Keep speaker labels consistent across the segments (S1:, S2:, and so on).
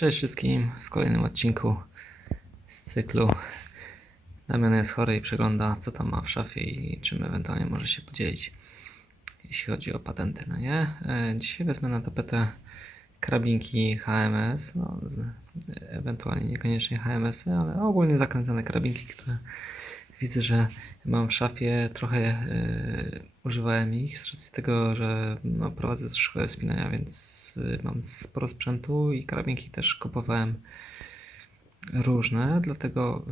S1: Cześć wszystkim w kolejnym odcinku z cyklu. Damian jest chory i przegląda, co tam ma w szafie i czym ewentualnie może się podzielić, jeśli chodzi o patenty, no nie? E, Dzisiaj wezmę na tapetę karabinki HMS, no, z, ewentualnie niekoniecznie HMS-y, ale ogólnie zakręcane karabinki, które widzę, że mam w szafie. Trochę e, używałem ich z racji tego, że no, prowadzę szkołę wspinania, więc e, mam sporo sprzętu i karabinki też kupowałem różne, dlatego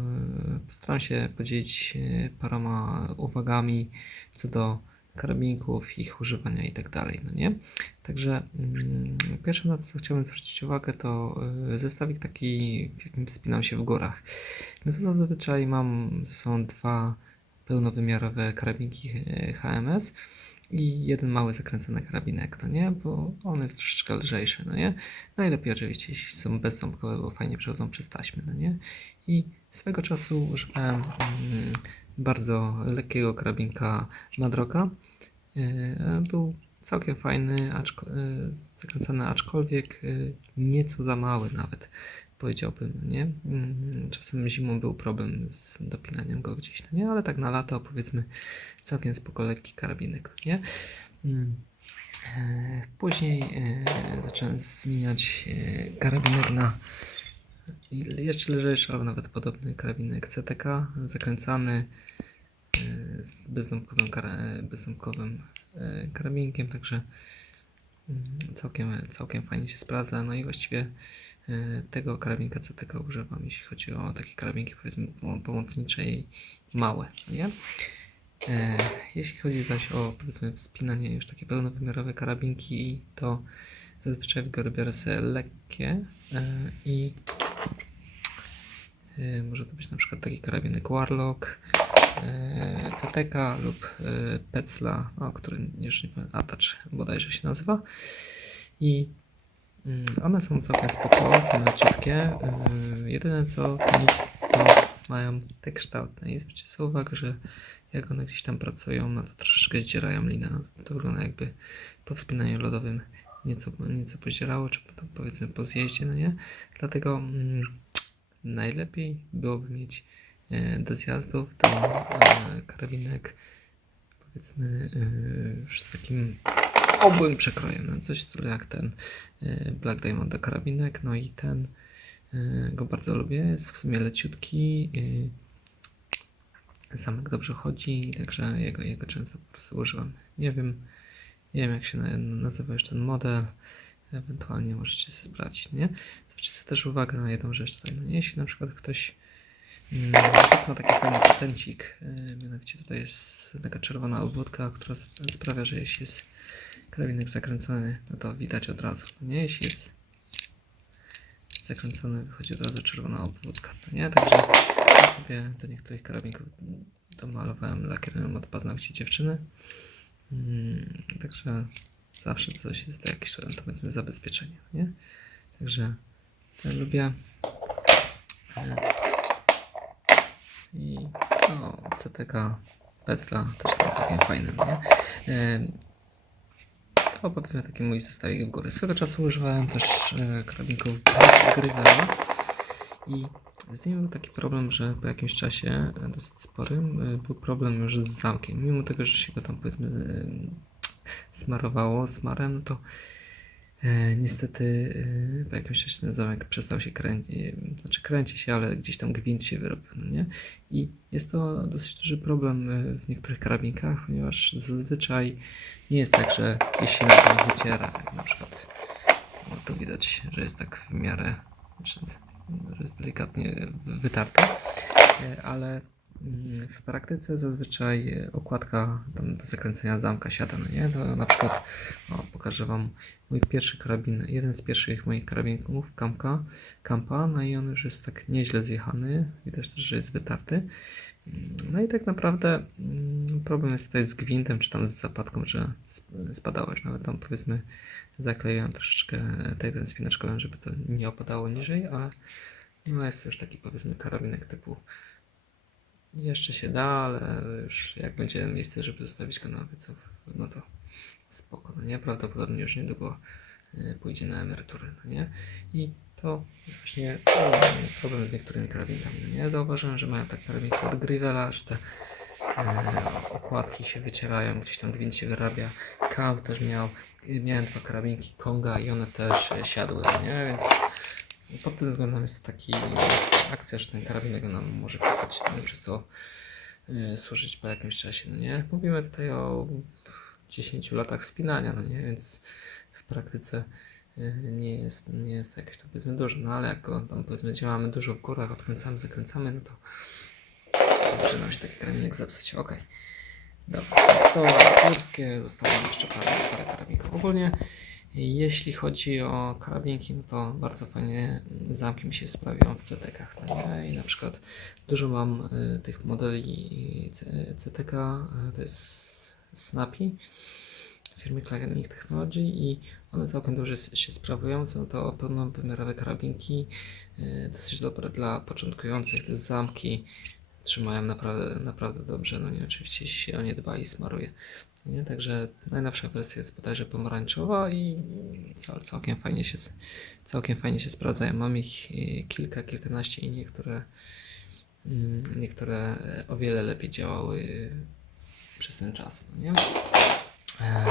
S1: y, postaram się podzielić paroma uwagami co do karabinków, ich używania i tak dalej, no nie? Także mm, pierwsze na to, co chciałbym zwrócić uwagę, to y, zestawik taki, w jakim wspinam się w górach. No to zazwyczaj mam ze sobą dwa pełnowymiarowe karabinki y, HMS i jeden mały zakręcony karabinek, no nie? Bo on jest troszeczkę lżejszy, no nie? Najlepiej oczywiście, jeśli są bezząbkowe, bo fajnie przechodzą przez taśmy, no nie? I swego czasu używałem mm, bardzo lekkiego karabinka Madroka. Yy, Był całkiem fajny, aczko, yy, zakręcany, aczkolwiek yy, nieco za mały nawet, powiedziałbym, no nie? Mm, Czasem zimą był problem z dopinaniem go gdzieś, no nie? Ale tak na lato, powiedzmy, całkiem spoko lekki karabinek, no nie? Mm. E, Później e, zacząłem zmieniać e, karabinek na jeszcze lżejszy, nawet podobny karabinek CTK, zakręcany e, z bezząbkowym, kara, e, bezząbkowym e, karabinkiem, także mm, całkiem, całkiem fajnie się sprawdza. No i właściwie e, tego karabinka CTK używam, jeśli chodzi o takie karabinki powiedzmy po- pomocnicze i małe, no nie? Jeśli chodzi zaś o powiedzmy wspinanie już takie pełnowymiarowe karabinki, to zazwyczaj biorę sobie lekkie i może to być na przykład taki karabinek Warlock, CTK lub e, Petzla, no, który już nie pamiętam, Attach bodajże się nazywa. I mm, one są całkiem spoko, są leciutkie. Yy, jedyne co w nich to mają te kształtne. I zwróćcie sobie uwagę, że jak one gdzieś tam pracują, no to troszeczkę zdzierają linę. No, to wygląda jakby po wspinaniu lodowym nieco, nieco pozierało, czy tam powiedzmy po zjeździe, no nie? Dlatego mm, najlepiej byłoby mieć e, do zjazdów to e, karabinek powiedzmy e, już z takim obłym przekrojem, no coś w stylu jak ten e, Black Diamond karabinek, no i ten e, go bardzo lubię, jest w sumie leciutki, e, zamek dobrze chodzi, także jego, jego często po prostu używam. Nie wiem, nie wiem jak się na- nazywa już ten model, ewentualnie możecie sobie sprawdzić, nie? Zwróćcie też uwagę na jedną rzecz tutaj, no nie? Jeśli na przykład ktoś Mm, Pies ma taki fajny patencik. yy, Mianowicie tutaj jest taka czerwona obwódka, która sp- sprawia, że jeśli jest karabinek zakręcony, no to widać od razu. No nie, jeśli jest zakręcony, wychodzi od razu czerwona obwódka. No nie, także ja sobie do niektórych karabinków domalowałem lakierem od paznokci dziewczyny. Mm, Także zawsze coś jest to jakieś powiedzmy zabezpieczenie. No nie? Także ja lubię. Yy, i no, CTK Petzla też są całkiem fajne, no nie? To powiedzmy taki mój zestawik w góry. Swego czasu używałem też e, karabinków Grivela i z nimi był taki problem, że po jakimś czasie e, dosyć sporym e, był problem już z zamkiem. Mimo tego, że się go tam powiedzmy smarowało smarem, no to niestety e, po jakimś czasie ten zamek przestał się kręcić, znaczy kręci się, ale gdzieś tam gwint się wyrobił, no nie? I jest to dosyć duży problem e, w niektórych karabinkach, ponieważ zazwyczaj nie jest tak, że jeśli na tym wyciera, jak na przykład no widać, że jest tak w miarę, znaczy, że jest delikatnie wy- wytarte, e, ale w praktyce zazwyczaj okładka tam do zakręcenia zamka siada, no nie? To na przykład o, pokażę Wam mój pierwszy karabin, jeden z pierwszych moich karabinków, Kamka, Kampa, no i on już jest tak nieźle zjechany, widać też, że jest wytarty. No i tak naprawdę mm, problem jest tutaj z gwintem, czy tam z zapadką, że sp- spadałeś. Nawet tam powiedzmy zakleiłem troszeczkę tejpem spinaczkowym, żeby to nie opadało niżej, ale no jest to już taki powiedzmy karabinek typu jeszcze się da, ale już jak będzie miejsce, żeby zostawić go na wycofów, no to spoko, no nie? Prawdopodobnie już niedługo y, pójdzie na emeryturę, no nie? I to jest właśnie problem z niektórymi karabinkami. no Nie zauważyłem, że mają tak karabinki od Grivela, że te e, okładki się wycierają, gdzieś tam gwint się wyrabia. Kamp też miał, miałem dwa karabinki Konga i one też siadły, no nie? Więc pod tym względem jest to taki akcja, że ten karabinek nam może przestać przez to e, służyć po jakimś czasie, no nie? Mówimy tutaj o 10 latach spinania, no nie? Więc w praktyce e, nie jest, nie jest to jakieś tam powiedzmy dużo, no ale jak go tam powiedzmy działamy dużo w górach, odkręcamy, zakręcamy, no to może nam się taki karabinek zepsuć, okej. Dobra, więc to górskie, zostało jeszcze parę, parę karabinków. Ogólnie jeśli chodzi o karabinki, no to bardzo fajnie zamki mi się sprawiają w CTK-ach, no nie? I na przykład dużo mam y, tych modeli CTK, y, to jest Snappy firmy Klagenik Technology i one całkiem dobrze się sprawują. Są to pełnowymiarowe karabinki, y, dosyć dobre dla początkujących. Te zamki trzymają naprawdę, naprawdę dobrze. No nie, oczywiście jeśli się o nie dba i smaruje. Nie? Także najnowsza wersja jest bodajże pomarańczowa i cał, całkiem, fajnie się, całkiem fajnie się sprawdzają. Mam ich y, kilka, kilkanaście i niektóre, mm, niektóre o wiele lepiej działały przez ten czas. No nie? E,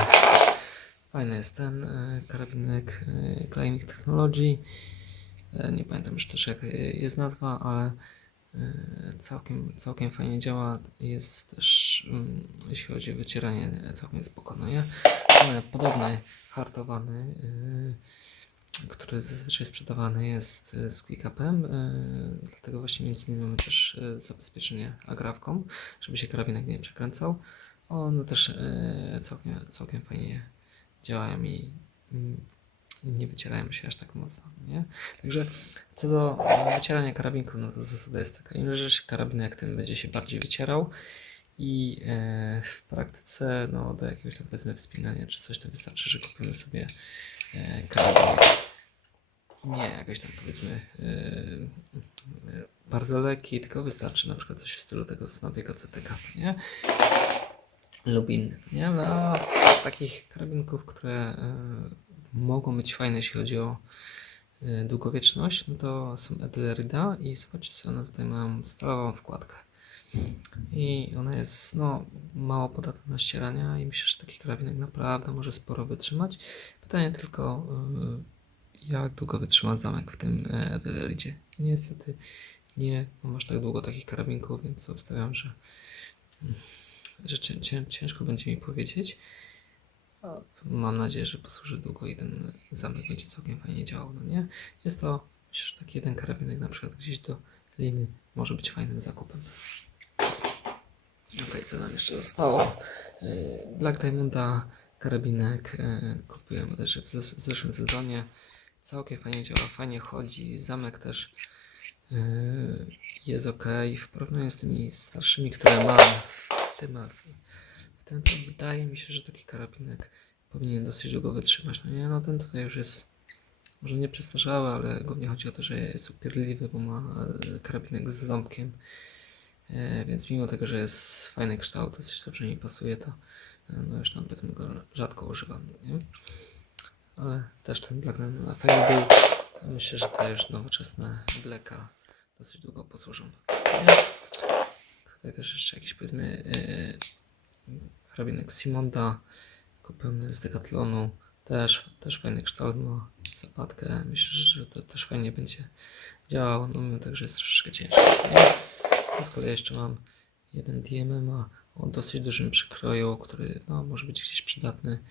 S1: Fajny jest ten e, karabinek e, Climbing Technology. E, Nie pamiętam już też jak e, jest nazwa, ale e, całkiem, całkiem fajnie działa. Jest też, mm, jeśli chodzi o wycieranie, e, całkiem spoko, no nie? E, Podobny, hartowany, e, który zazwyczaj sprzedawany jest e, z ClickUpem, e, dlatego właśnie między innymi mamy też e, zabezpieczenie agrawką, żeby się karabinek nie przekręcał. One też e, całkiem, całkiem fajnie działają i mm, nie wycierają się aż tak mocno, no nie? Także co do e, wycierania karabinku, no to zasada jest taka, im lżejszy karabinek, tym będzie się bardziej wycierał i e, w praktyce, no do jakiegoś tam powiedzmy wspinania czy coś, to wystarczy, że kupimy sobie e, karabinek nie jakoś tam powiedzmy yy, bardzo lekki, tylko wystarczy na przykład coś w stylu tego Snapiego CTK, nie? Lub inny, nie? No, z takich karabinków, które mogą być fajne, jeśli chodzi o yy, długowieczność, no to są Edelerida i zobaczcie sobie, one tutaj mają stalową wkładkę. I ona jest no, mało podatna na ścierania i myślę, że taki karabinek naprawdę może sporo wytrzymać. Pytanie tylko, yy, jak długo wytrzyma zamek w tym e, Edeleridzie. Niestety nie mam aż tak długo takich karabinków, więc obstawiam, że, że cię, cię, ciężko będzie mi powiedzieć. Mam nadzieję, że posłuży długo i ten zamek będzie całkiem fajnie działał, no nie? Jest to, myślę, że taki jeden karabinek na przykład gdzieś do liny może być fajnym zakupem. Okej, co nam jeszcze zostało? Yy, Black Diamonda karabinek yy, kupiłem bodajże w zes- w zeszłym sezonie. Całkiem fajnie działa, fajnie chodzi. Zamek też yy, jest ok. W porównaniu z tymi starszymi, które mam w tym, tym to wydaje mi się, że taki karabinek powinien dosyć długo wytrzymać. No nie, no ten tutaj już jest może nie przestarzały, ale głównie chodzi o to, że jest upierdliwy, bo ma e, karabinek z ząbkiem. E, więc mimo tego, że jest fajny kształt, dosyć dobrze mi pasuje, to e, no już tam powiedzmy go rzadko używam, no nie? Ale też ten Black na fajny był. Myślę, że te już nowoczesne Blacka dosyć długo posłużą. Nie? Tutaj też jeszcze jakiś powiedzmy e, karabinek Simonda kupiony z Decathlonu. Też, też fajny kształt ma zapadkę. Myślę, że to też fajnie będzie działało, no mimo tego, że jest troszeczkę? Tu z kolei jeszcze mam jeden DMM o dosyć dużym przykroju, który no, może być gdzieś przydatny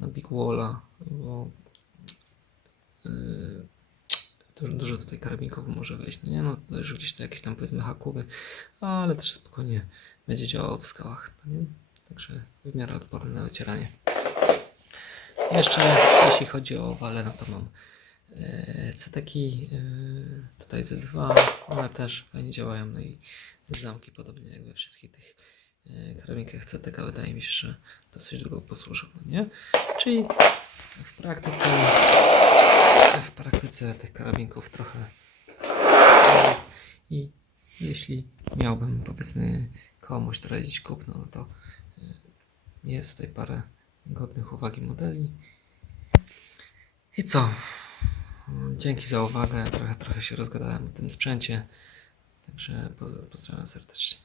S1: na Big Walla, bo yy, dużo, dużo tutaj karabinków może wejść. No nie, no to też gdzieś to jakieś tam powiedzmy hakowy, ale też spokojnie będzie działał w skałach. No nie? Także w miarę odporny na wycieranie. Jeszcze jeśli chodzi o wale, no to mam e, CTki, e, tutaj Z2, one też fajnie działają, no i zamki podobnie jak we wszystkich tych e, karabinkach CTK wydaje mi się, że dosyć długo posłużą, no nie? Czyli w praktyce w praktyce tych karabinków trochę jest i jeśli miałbym powiedzmy komuś doradzić kupno, no to jest tutaj parę godnych uwagi modeli. I co? Dzięki za uwagę. Trochę, trochę się rozgadałem o tym sprzęcie. Także poz- pozdrawiam serdecznie.